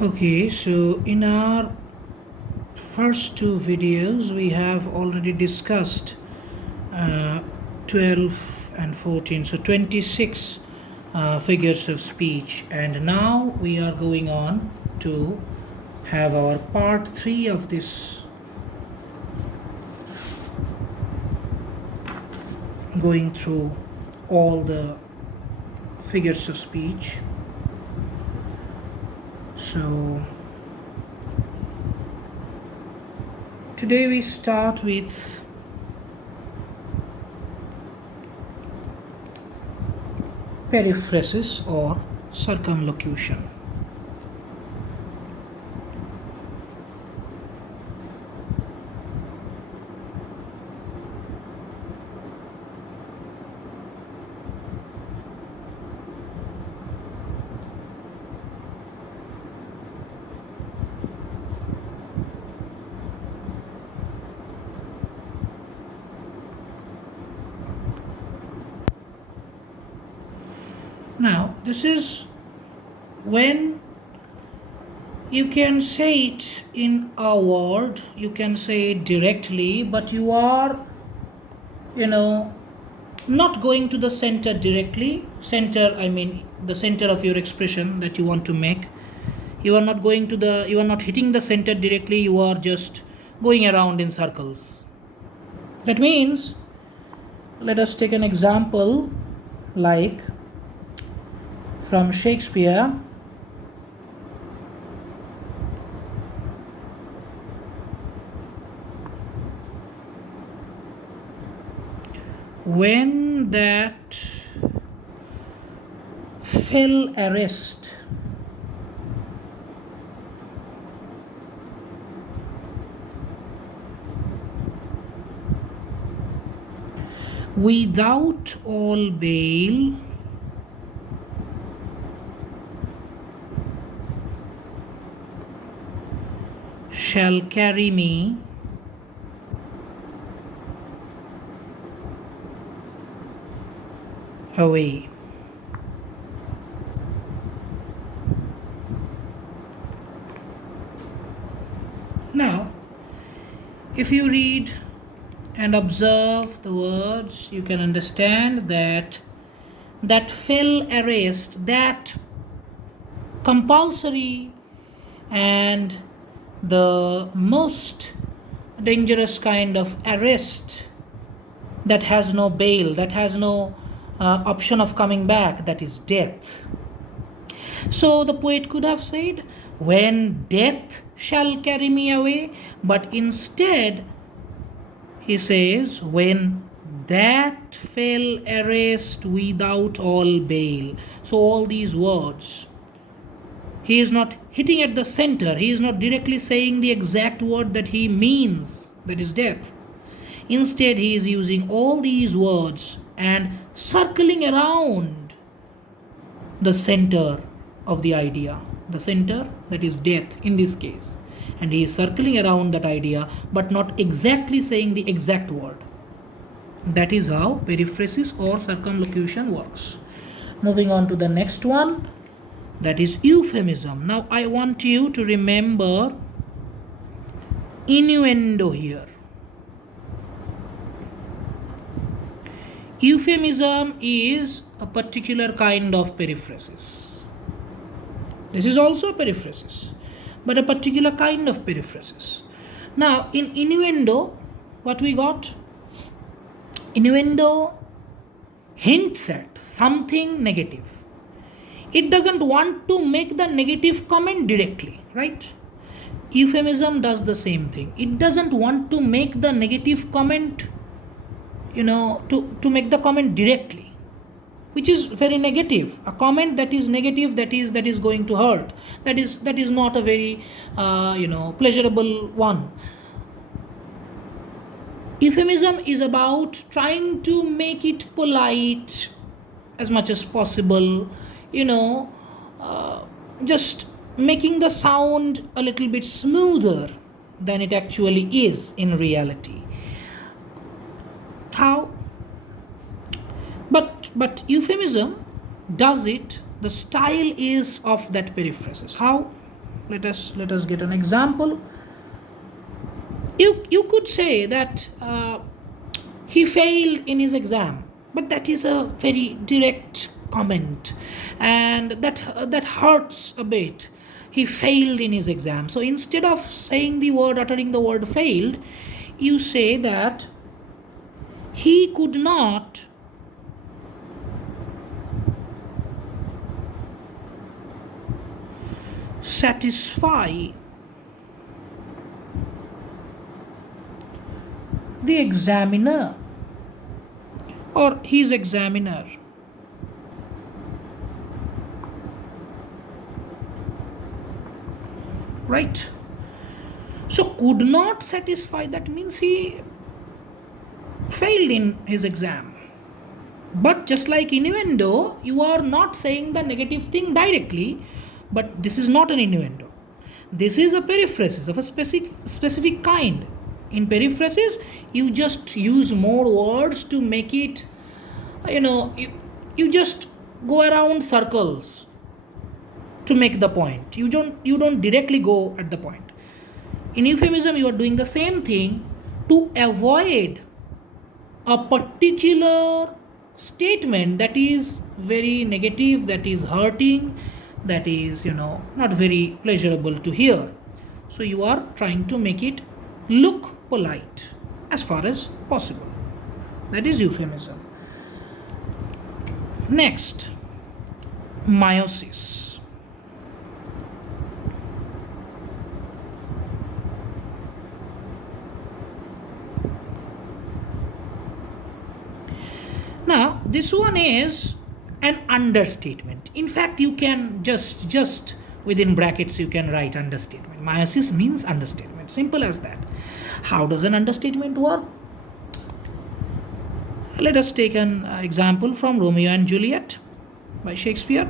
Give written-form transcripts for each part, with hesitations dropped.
Okay, so in our first two videos we have already discussed 12 and 14, so 26 figures of speech, and now we are going on to have our part 3 of this, going through all the figures of speech. So today we start with periphrasis or circumlocution. Now, this is when you can say it in a word, you can say it directly, but you are, not going to the center directly. Center, I mean the center of your expression that you want to make. You are not going to you are not hitting the center directly, you are just going around in circles. That means, let us take an example like from Shakespeare. When that fell arrest without all bail shall carry me away. Now, if you read and observe the words, you can understand that fell arrest, that compulsory and the most dangerous kind of arrest that has no bail, that has no option of coming back, that is death. So the poet could have said, when death shall carry me away, but instead he says, when that fell arrest without all bail. So all these words, he is not hitting at the center, he is not directly saying the exact word that he means, that is death. Instead, he is using all these words and circling around the center of the idea, the center that is death in this case. And he is circling around that idea but not exactly saying the exact word. That is how periphrasis or circumlocution works. Moving on to the next one, that is euphemism. Now I want you to remember innuendo here. Euphemism is a particular kind of periphrasis. This is also a periphrasis, but a particular kind of periphrasis. Now, in innuendo, what we got? Innuendo hints at something negative. It doesn't want to make the negative comment directly, right? Euphemism does the same thing. It doesn't want to make the negative comment, to make the comment directly, which is very negative. A comment that is negative, that is going to hurt, that is not a very pleasurable one. Euphemism is about trying to make it polite as much as possible, just making the sound a little bit smoother than it actually is in reality. How? But euphemism does it, the style is of that periphrasis. How? Let us get an example. You could say that he failed in his exam, but that is a very direct comment, and that hurts a bit. He failed in his exam. So instead of uttering the word failed, you say that he could not satisfy the examiner or his examiner. Right? So could not satisfy, that means he failed in his exam. But just like innuendo, you are not saying the negative thing directly, but this is not an innuendo. This is a periphrasis of a specific kind. In periphrasis, you just use more words to make it, you just go around circles to make the point. You don't directly go at the point. In euphemism, you are doing the same thing to avoid a particular statement that is very negative, that is hurting, that is not very pleasurable to hear. So you are trying to make it look polite as far as possible. That is euphemism. Next, meiosis. Now this one is an understatement. In fact, you can just within brackets you can write understatement. Meiosis means understatement. Simple as that. How does an understatement work? Let us take an example from Romeo and Juliet by Shakespeare.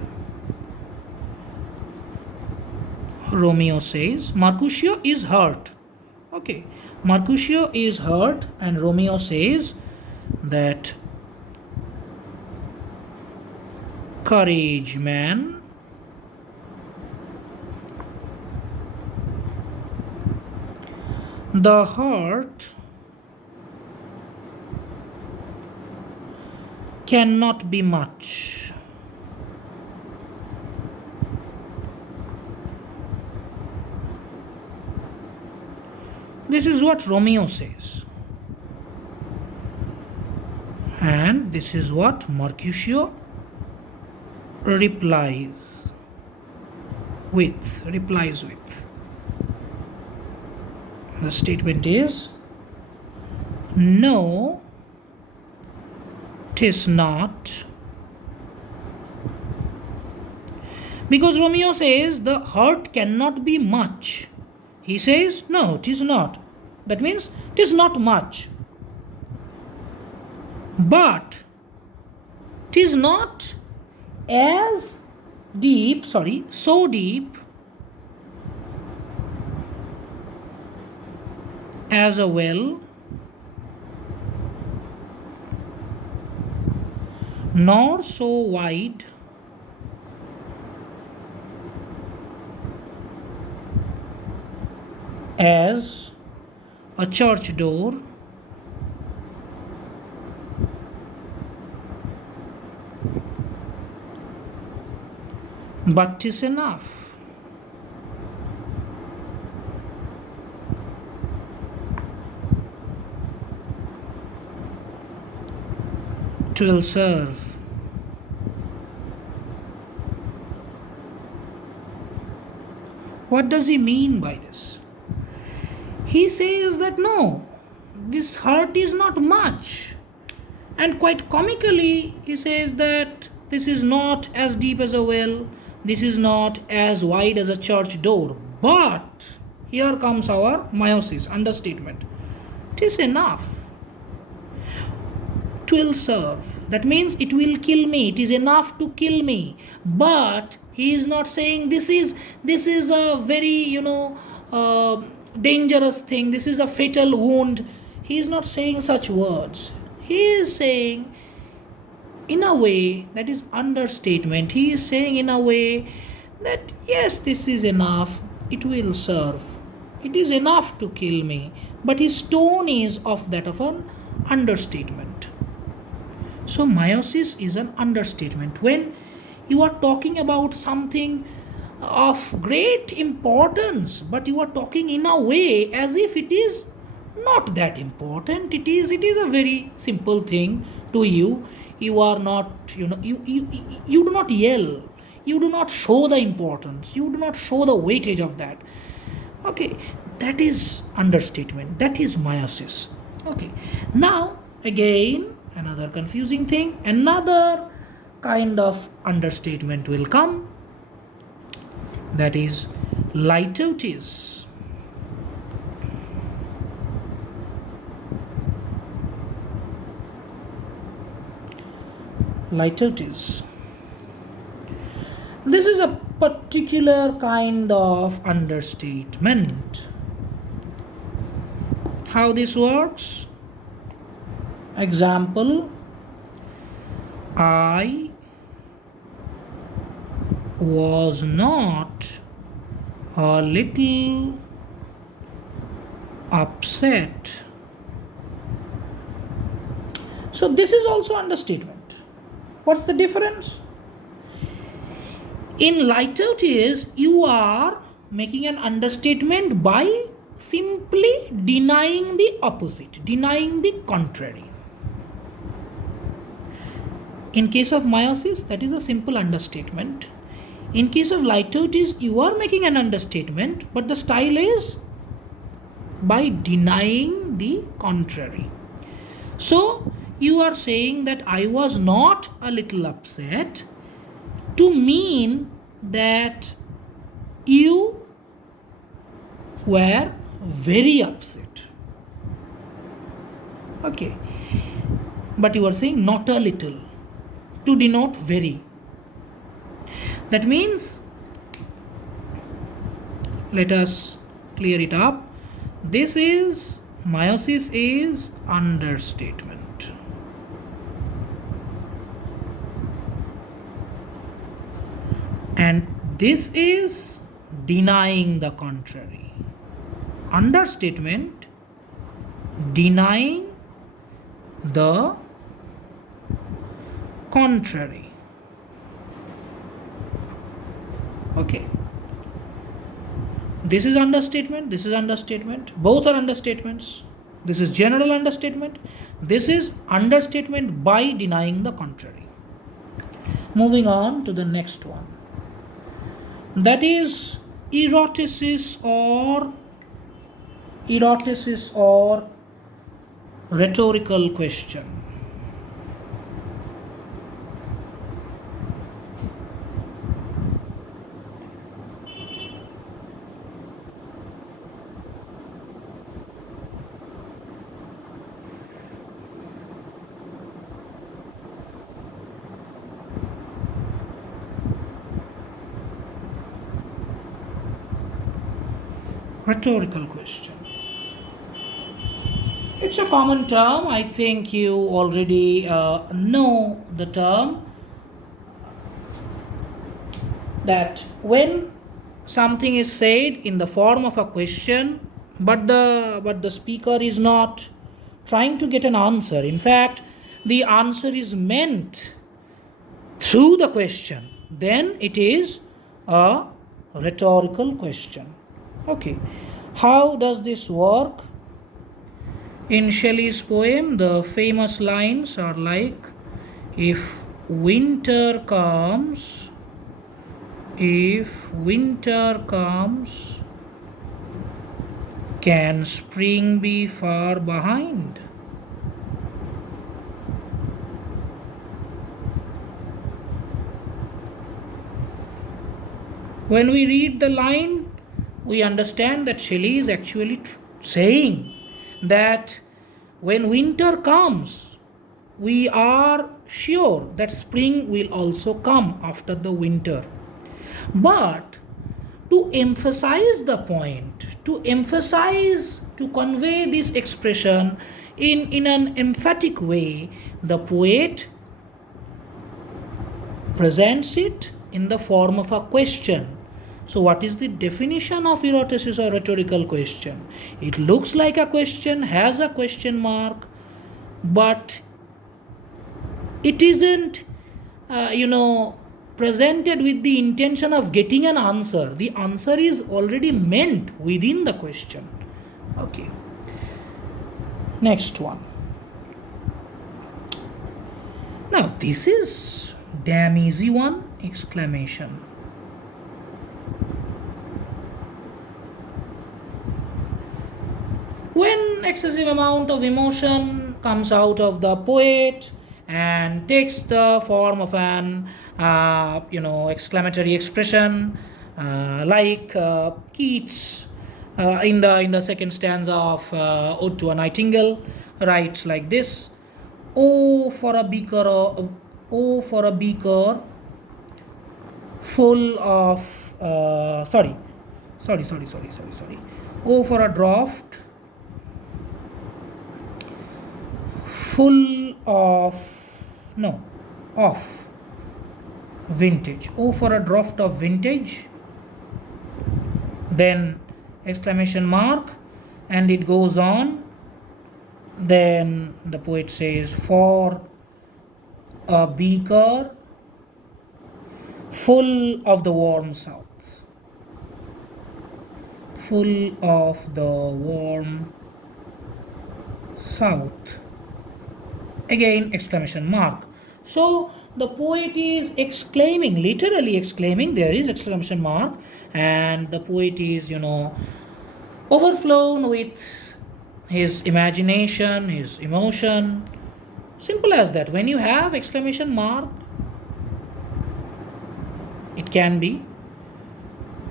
Romeo says, Mercutio is hurt. Okay, Mercutio is hurt, and Romeo says that, courage, man. The heart cannot be much. This is what Romeo says. And this is what Mercutio replies with. The statement is, no, 'tis not. Because Romeo says the hurt cannot be much. He says, no, 'tis not. That means 'tis not much. But 'tis not so deep as a well, nor so wide as a church door, but 'tis enough. Twill serve. What does he mean by this? He says that no, this hurt is not much. And quite comically, he says that this is not as deep as a well, this is not as wide as a church door. But here comes our meiosis, understatement. 'Tis enough. 'Twill serve. That means it will kill me. It is enough to kill me. But he is not saying this is a very dangerous thing. This is a fatal wound. He is not saying such words. He is saying in a way that is understatement. He is saying in a way that yes, this is enough. it will serve. It is enough to kill me. But his tone is of that of an understatement. So meiosis is an understatement. When you are talking about something of great importance, but you are talking in a way as if it is not that important. It is a very simple thing to you. You are not, you do not yell. You do not show the importance. You do not show the weightage of that. Okay, that is understatement. That is meiosis. Okay, now again another confusing thing. Another kind of understatement will come. That is litotes. Litotes. This is a particular kind of understatement. How this works? Example, I was not a little upset. So this is also understatement. What's the difference? In litotes, you are making an understatement by simply denying the opposite, denying the contrary. In case of meiosis, that is a simple understatement. In case of litotes, you are making an understatement, but the style is by denying the contrary. So you are saying that I was not a little upset to mean that you were very upset. Okay, but you are saying not a little to denote very. That means, let us clear it up. This is, meiosis is understatement. And this is denying the contrary. Understatement, denying the contrary. Okay. This is understatement, this is understatement. Both are understatements. This is general understatement. This is understatement by denying the contrary. Moving on to the next one. That is eroticis or rhetorical question. Rhetorical question. It's a common term. I think you already know the term. That when something is said in the form of a question, but the speaker is not trying to get an answer. In fact, the answer is meant through the question. Then it is a rhetorical question. Okay, how does this work? In Shelley's poem, the famous lines are like, if winter comes, can spring be far behind? When we read the line, we understand that Shelley is actually saying that when winter comes, we are sure that spring will also come after the winter. But to emphasize the point, to convey this expression in an emphatic way, the poet presents it in the form of a question. So what is the definition of eroticist or rhetorical question? It looks like a question, has a question mark, but it isn't, presented with the intention of getting an answer. The answer is already meant within the question. Okay. Next one. Now this is damn easy one, exclamation. When excessive amount of emotion comes out of the poet and takes the form of an exclamatory expression, like Keats in the second stanza of Ode to a Nightingale writes like this: Oh for a beaker, full of sorry. Oh for a draught full of vintage. Oh for a draught of vintage. Then exclamation mark, and it goes on. Then the poet says, for a beaker full of the warm south. Full of the warm south. Again exclamation mark. So the poet is exclaiming, literally exclaiming, there is exclamation mark, and the poet is overflown with his imagination, his emotion. Simple as that. When you have exclamation mark, it can be,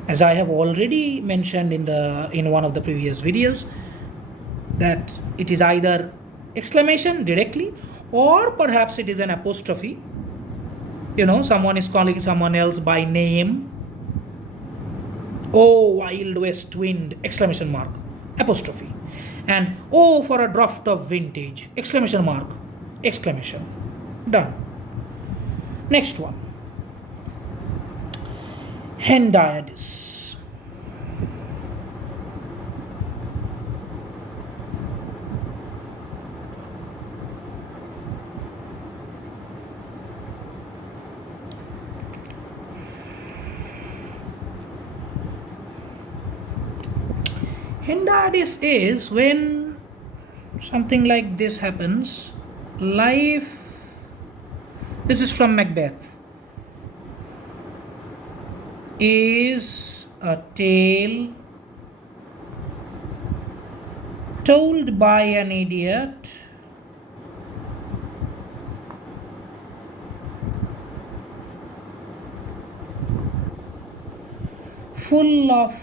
as I have already mentioned in one of the previous videos, that it is either exclamation directly, or perhaps it is an apostrophe. Someone is calling someone else by name. Oh wild west wind, exclamation mark, apostrophe. And oh for a draught of vintage, exclamation mark, exclamation. Done. Next one. Hendiadys. Hendiadys is when something like this happens. Life, this is from Macbeth, is a tale told by an idiot full of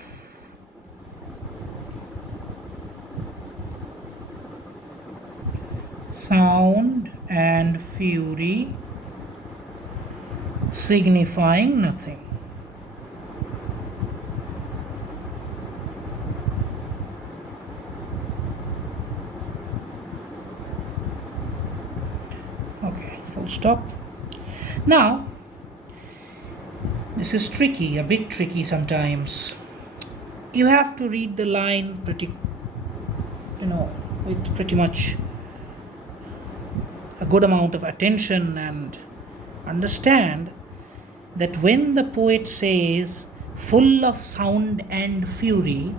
sound and fury, signifying nothing. Okay, full stop. Now, this is tricky, a bit tricky sometimes. You have to read the line with pretty much a good amount of attention and understand that when the poet says full of sound and fury,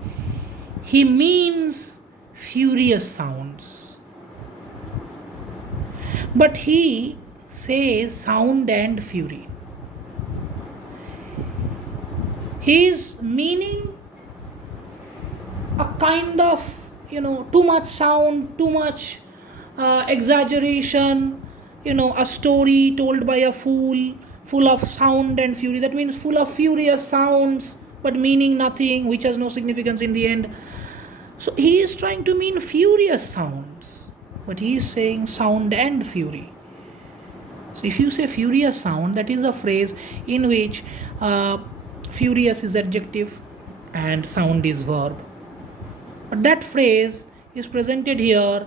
he means furious sounds. But he says sound and fury. He is meaning a kind of, too much sound, too much exaggeration, a story told by a fool, full of sound and fury. That means full of furious sounds, but meaning nothing, which has no significance in the end. So he is trying to mean furious sounds, but he is saying sound and fury. So if you say furious sound, that is a phrase in which furious is adjective and sound is verb. But that phrase is presented here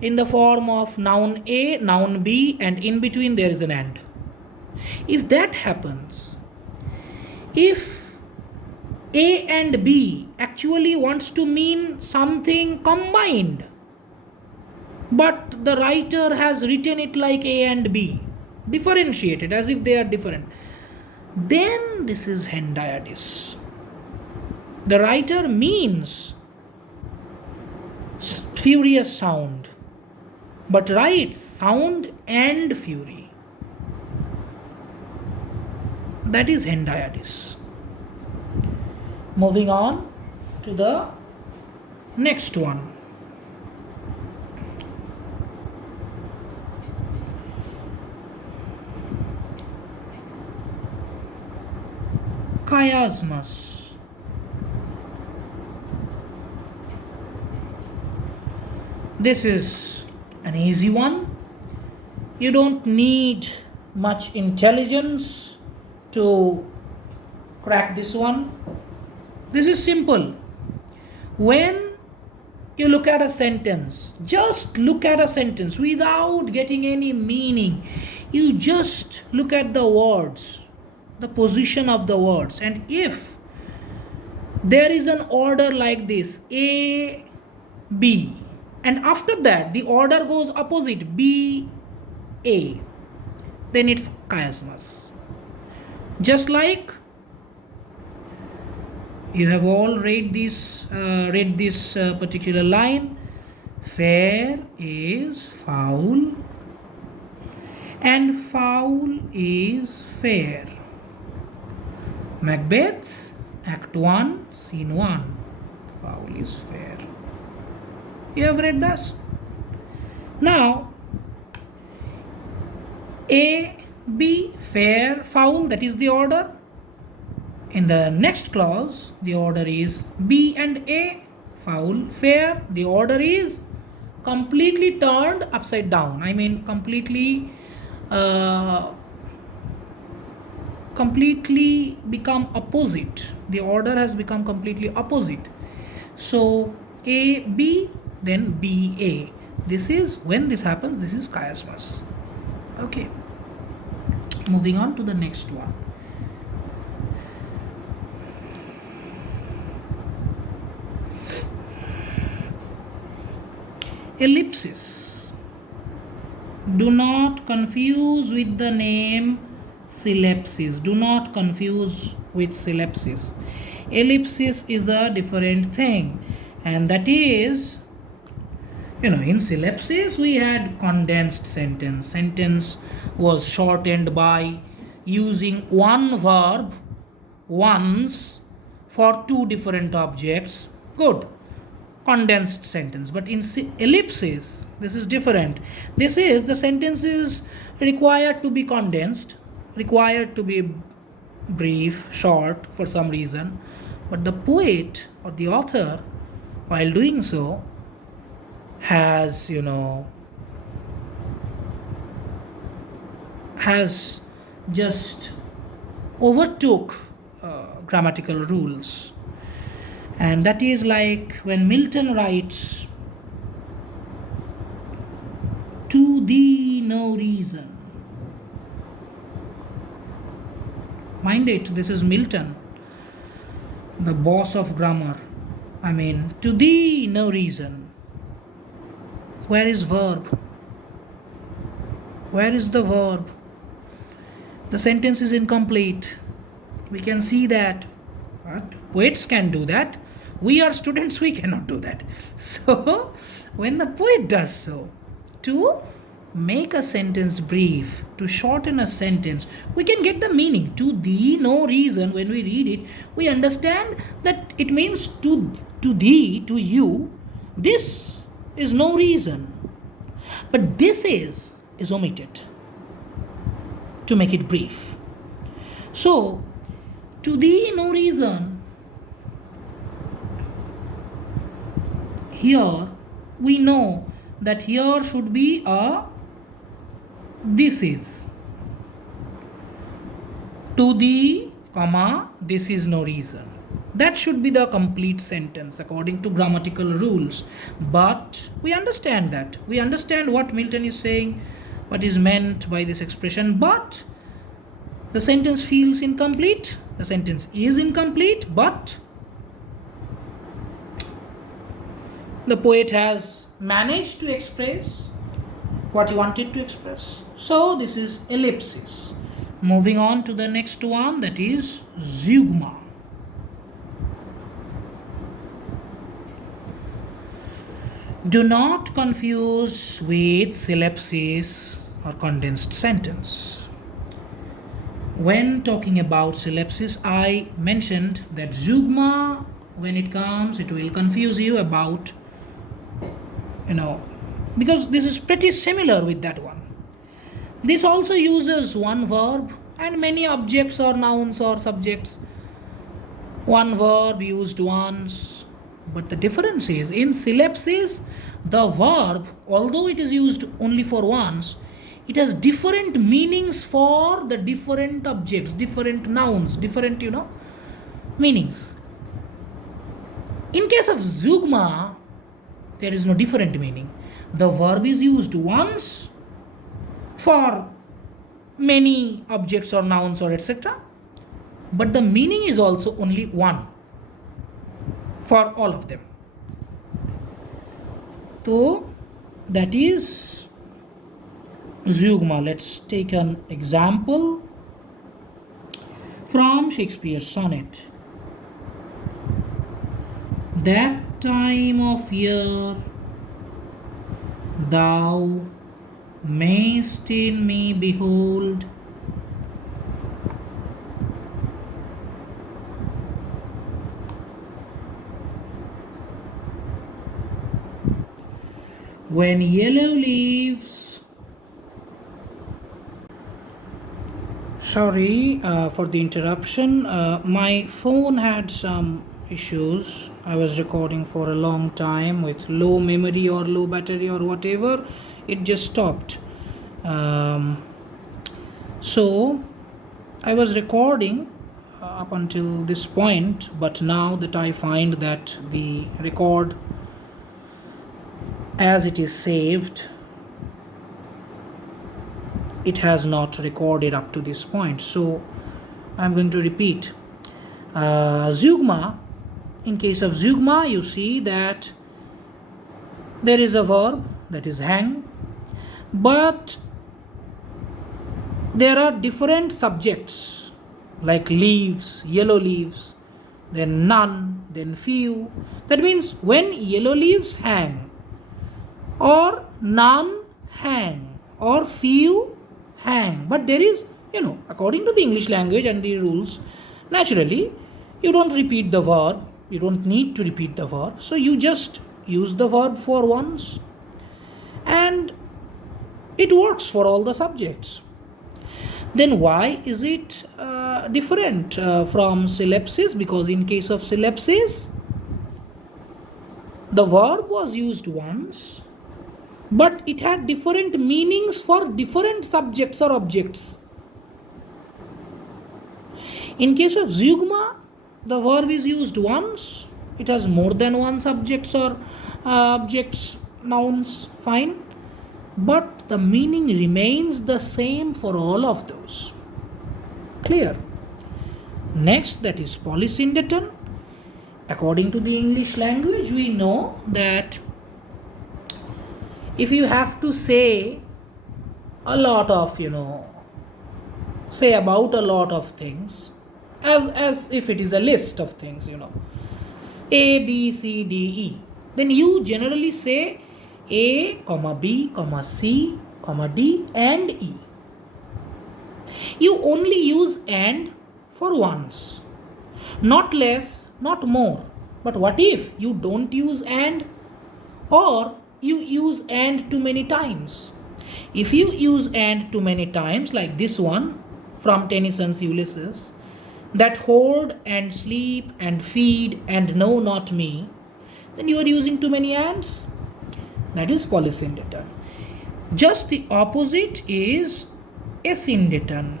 in the form of noun A, noun B, and in between there is an and. If that happens, if A and B actually wants to mean something combined, but the writer has written it like A and B, differentiated as if they are different. Then this is hendiadys. The writer means furious sound, but writes sound and fury. That is hendiadys. Moving on to the next one. Chiasmus. This is an easy one. You don't need much intelligence to crack this one. This is simple. When you look at a sentence, just look at a sentence without getting any meaning. You just look at the words, the position of the words, and if there is an order like this, A, B, and after that the order goes opposite, B, A, then it's chiasmus. Just like you have all read this particular line, fair is foul and foul is fair. Macbeth, Act 1, Scene 1, foul is fair. You have read this. Now, A, B, fair, foul, that is the order. In the next clause, the order is B and A, foul, fair. The order is completely turned upside down. I mean, completely become opposite. The order has become completely opposite. So A, B, then B, A. This is, when this happens, this is chiasmus. Okay. Moving on to the next one. Ellipsis. Do not confuse with the name synapsis. Do not confuse with synapsis. Ellipsis is a different thing, and that is, in synapsis we had condensed sentence. Sentence was shortened by using one verb once for two different objects. Good. Condensed sentence. But in ellipsis, this is different. This is, the sentence is required to be condensed, required to be brief, short for some reason, but the poet or the author, while doing so, has just overtook grammatical rules. And that is like when Milton writes, to thee no reason. Mind it, this is Milton, the boss of grammar. I mean, to thee no reason. Where is verb? Where is the verb? The sentence is incomplete. We can see that. But poets can do that. We are students, we cannot do that. So, when the poet does so, to make a sentence brief, to shorten a sentence, we can get the meaning. To thee no reason, when we read it, we understand that it means to thee, to you, this is no reason. But this is omitted to make it brief. So, to thee no reason, here we know that here should be a this is. To thee, comma, this is no reason. That should be the complete sentence according to grammatical rules. But we understand that. We understand what Milton is saying, what is meant by this expression, but the sentence feels incomplete. The sentence is incomplete, but The poet has managed to express what he wanted to express. So this is ellipsis. Moving on to the next one, that is zeugma. Do not confuse with ellipsis or condensed sentence. When talking about ellipsis, I mentioned that zeugma, when it comes, it will confuse you about, because this is pretty similar with that one. This also uses one verb and many objects or nouns or subjects. One verb used once, but the difference is in ellipsis, the verb, although it is used only for once, it has different meanings for the different objects, different nouns, different meanings. In case of zeugma, there is no different meaning. The verb is used once for many objects or nouns or etc., but the meaning is also only one for all of them. So that is zeugma. Let's take an example from Shakespeare's sonnet. That time of year thou mayst in me behold, when yellow leaves. Sorry for the interruption. My phone had some issues. I was recording for a long time with low memory or low battery or whatever. It just stopped. So I was recording up until this point, but now that I find that the record as it is saved, it has not recorded up to this point. So I'm going to repeat. Zeugma, in case of zeugma, you see that there is a verb, that is hang, but there are different subjects like leaves, yellow leaves, then none, then few. That means when yellow leaves hang, or none hang, or few hang, but there is, according to the English language and the rules, naturally you don't repeat the verb, you don't need to repeat the verb, so you just use the verb for once and it works for all the subjects. Then why is it different from ellipsis? Because in case of ellipsis, the verb was used once, but it had different meanings for different subjects or objects. In case of zeugma, the verb is used once, it has more than one subjects or objects, nouns, fine, but the meaning remains the same for all of those. Clear? Next, that is polysyndeton. According to the English language, we know that if you have to say a lot of, say about a lot of things, as if it is a list of things, A, B, C, D, E, then you generally say A, B, C, D and E. You only use and for once, not less, not more. But what if you don't use and, or you use and too many times? If you use and too many times, like this one from Tennyson's Ulysses, that hoard and sleep and feed and know not me, then you are using too many ands. That is polysyndeton. Just the opposite is asyndeton.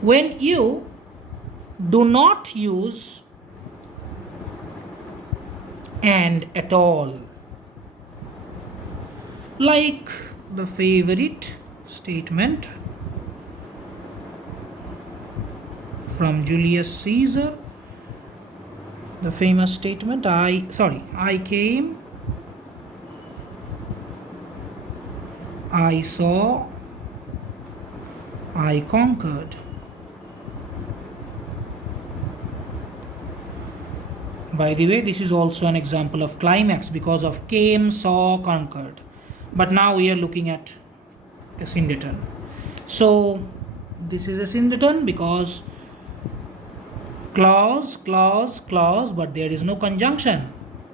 When you do not use and at all, like the favorite statement from Julius Caesar, The famous statement, I came, I saw, I conquered. By the way, this is also an example of climax because of came, saw, conquered. But now we are looking at a syndeton. So this is a syndeton because clause, clause, clause, but there is no conjunction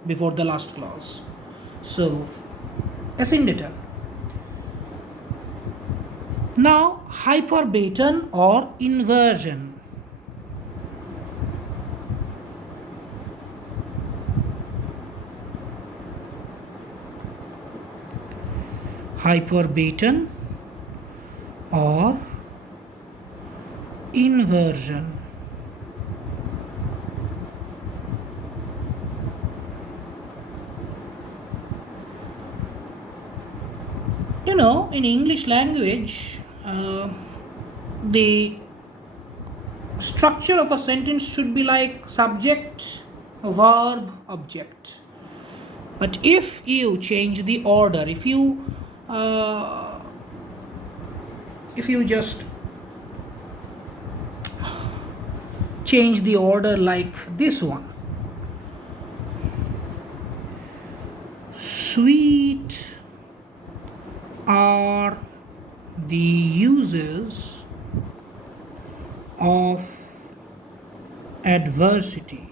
before the last clause. So a syndeton. Now hyperbaton or inversion. Hyperbaton or inversion. You know, in English language, the structure of a sentence should be like subject, verb, object. But if you change the order, if you just change the order like this one, sweet are the uses of adversity.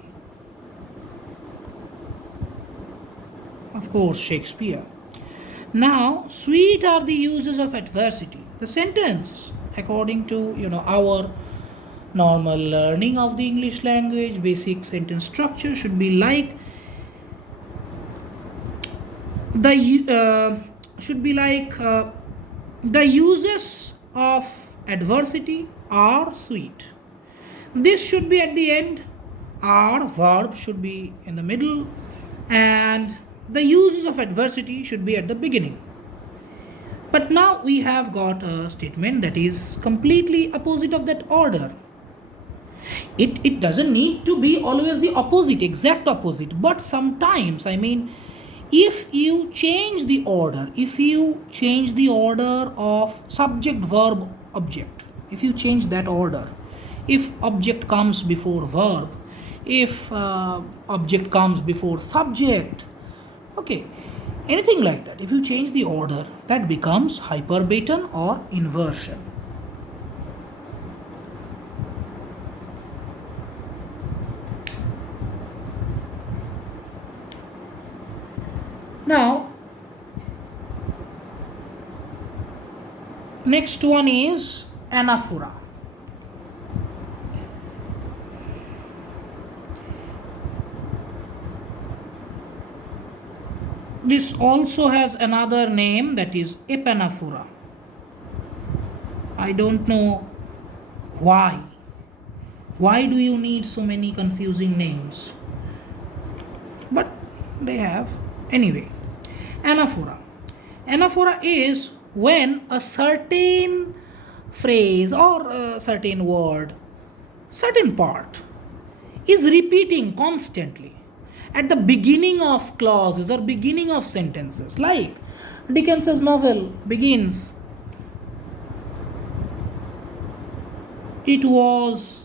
Of course, Shakespeare. Now, sweet are the uses of adversity. The sentence, according to our normal learning of the English language, basic sentence structure should be like the uses of adversity are sweet. This should be at the end. Are verb should be in the middle, and the uses of adversity should be at the beginning. But now we have got a statement that is completely opposite of that order. It doesn't need to be always the opposite, exact opposite, but sometimes, if you change the order, of subject, verb, object, if you change that order, if object comes before verb, if object comes before subject, okay, anything like that, if you change the order, that becomes hyperbaton or inversion. Now, next one is anaphora. This also has another name, that is epanaphora. I don't know why. Why do you need so many confusing names? But they have. Anyway, anaphora. Anaphora is when a certain phrase or a certain word, certain part is repeating constantly at the beginning of clauses or beginning of sentences. Like Dickens's novel begins, "It was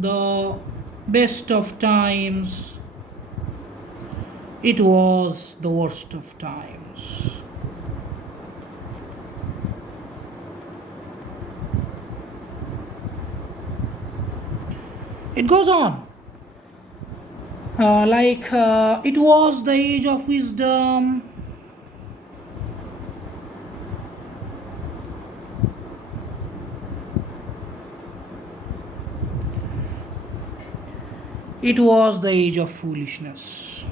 the best of times, it was the worst of times." It goes on. It was the age of wisdom, it was the age of foolishness.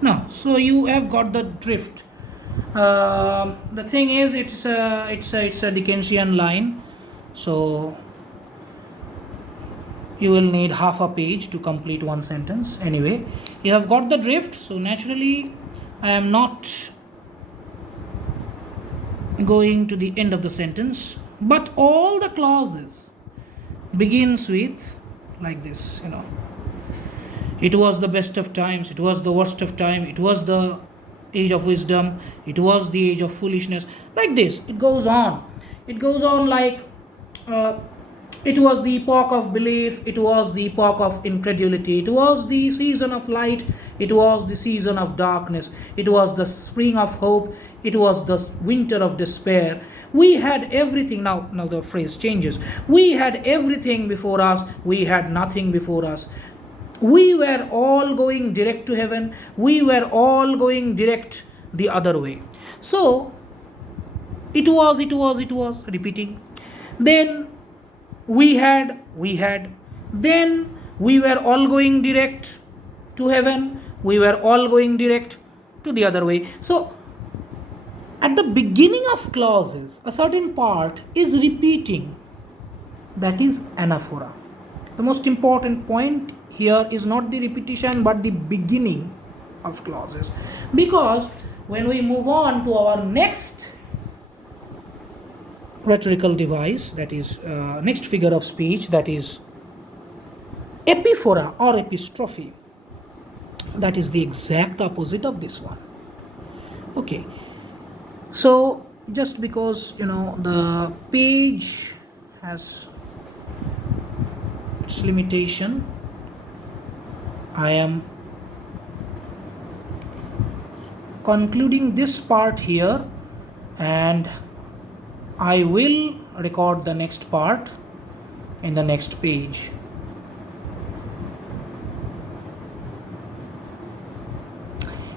Now, so you have got the drift. The thing is, it's a Dickensian line, so you will need half a page to complete one sentence. Anyway, you have got the drift, so naturally I am not going to the end of the sentence, but all the clauses begins with like this, it was the best of times, it was the worst of time, it was the age of wisdom, it was the age of foolishness, like this. It goes on like it was the epoch of belief, it was the epoch of incredulity, it was the season of light, it was the season of darkness, it was the spring of hope, it was the winter of despair. We had everything. Now the phrase changes. We had everything before us, we had nothing before us. We were all going direct to heaven, we were all going direct the other way. So it was repeating. Then we had, then we were all going direct to heaven, we were all going direct to the other way. So at the beginning of clauses, a certain part is repeating. That is anaphora. The most important point here is not the repetition but the beginning of clauses. Because when we move on to our next rhetorical device, that is next figure of speech, that is epiphora or epistrophe, that is the exact opposite of this one. Okay, so just because the page has its limitation, I am concluding this part here, and I will record the next part in the next page.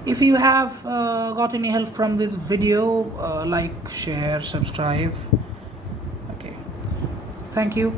If you have got any help from this video, like, share, subscribe. Okay, thank you.